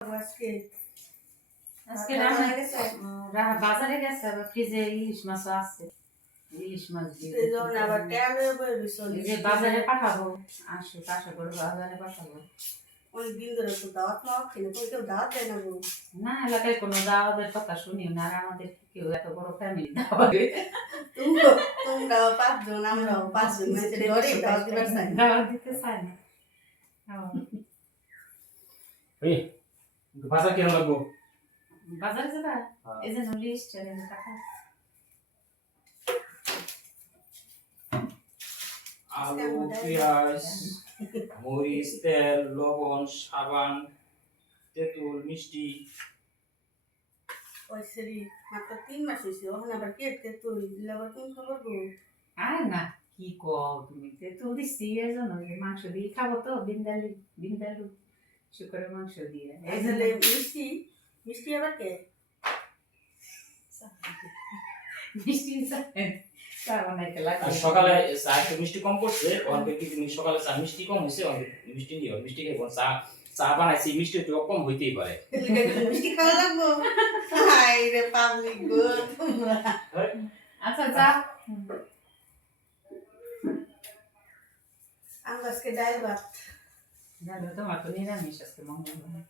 আজকে আজকে রান্না রান্না হয়ে গেছে? বাজারে গেছে, আবার ফ্রিজে ইলিশ মাছও আছে। ইলিশ মাছ দিয়ে এই জন্য আবার ট্যাবে এই যে বাজারে পাঠাবো, আসো আশা করে বাজারে পাঠাবো। অনেকদিন ধরে তো দাওয়াত মাওয়া খেলে তো কেউ দাওয়াত দেয় না গো। না, এলাকায় কোনো দাওয়াতের কথা শুনিও না, আর আমাদের কেউ এত বড় ফ্যামিলি দাওয়াত তোমরাও 5 জন, আমরাও 5 জন, মানে ধরে দাওয়াত দিবার চাই না। দাওয়াত দিতে চায় না। এই বাজার কেন লাগবো? বাজারে যাবা? এই যে লিস্ট টাকা আলু, পেঁয়াজ, মরিচ, তেল, লবণ, সাবান, তেঁতুল, মিষ্টি। ওই সেরি মাত্র 3 মাস হয়েছে, ওখানে আবার কে তো দিলে আবার কোন খবর গো? আর না, কি কও তুমি? তেঁতুল দিচ্ছি এই জন্য, মাংস দিয়ে খাবো তো, বিন্দালু শুকরের মাংস দিয়ে। এই জন্য আসলে মিষ্টি আবার কে? মিষ্টি চা বানাইতে লাগে। আর সকালে চা একটু মিষ্টি কম পড়ছে, অনেক কি তুমি সকালে চা মিষ্টি কম হয়েছে, অনেক মিষ্টি দিও, মিষ্টি খাইবো। চা বানাইছি, মিষ্টি একটু কম হইতেই পারে। মিষ্টি খাওয়া লাগবো? হাই রে পাবলিক গো তোমরা। আচ্ছা যা। আমরা আজকে ডাল ভাত। তোমার তো নিরামিষ আজকে মঙ্গলবার।